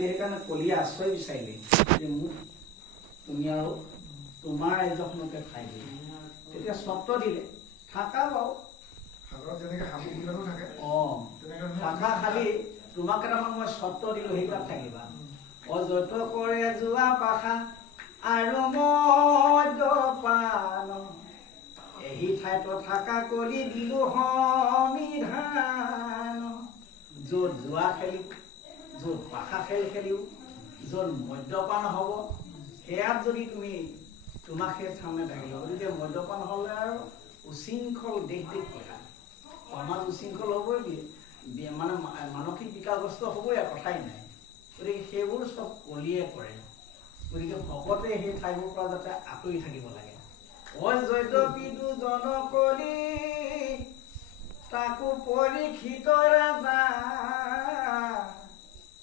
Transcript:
সেইকাৰণে কলিয়ে আশ্ৰয় বিচাৰিলে যে মোক তুমি আৰু তোমাৰ ৰাজ্যখনকে খাই দিলে। তেতিয়া চৰ্ত দিলে থাকা বাৰু থাকা, খালি তোমাক কেইটামান মই চৰ্ত দিলো সেইবিলাক থাকিবা। অযত কৰে যোৱা পাশা আৰু মদ্যপান, এই ঠাইত থাকা কৰি দিলো সমিধান। য'ত যোৱা খেলিব, য'ত পাশা খেল খেলিব, য'ত মদ্যপান হ'ব, সেয়াত যদি তুমি তোমাক সেই স্থানে থাকিব। গতিকে মদ্যপান হ'লে আৰু উশৃংখল দেশ কথা, সমাজ উশৃংখল হ'বই, মানে মানসিক বিকাৰগ্ৰস্ত হ'বই, কথাই নাই। গতিকে সেইবোৰ চব কলিয়ে কৰে। গতিকে ভকতে সেই ঠাইবোৰ পৰা যাতে আঁতৰি থাকিব লাগে। অযদ্যপিতো জনকলি তাকো পৰীক্ষিত ৰাজা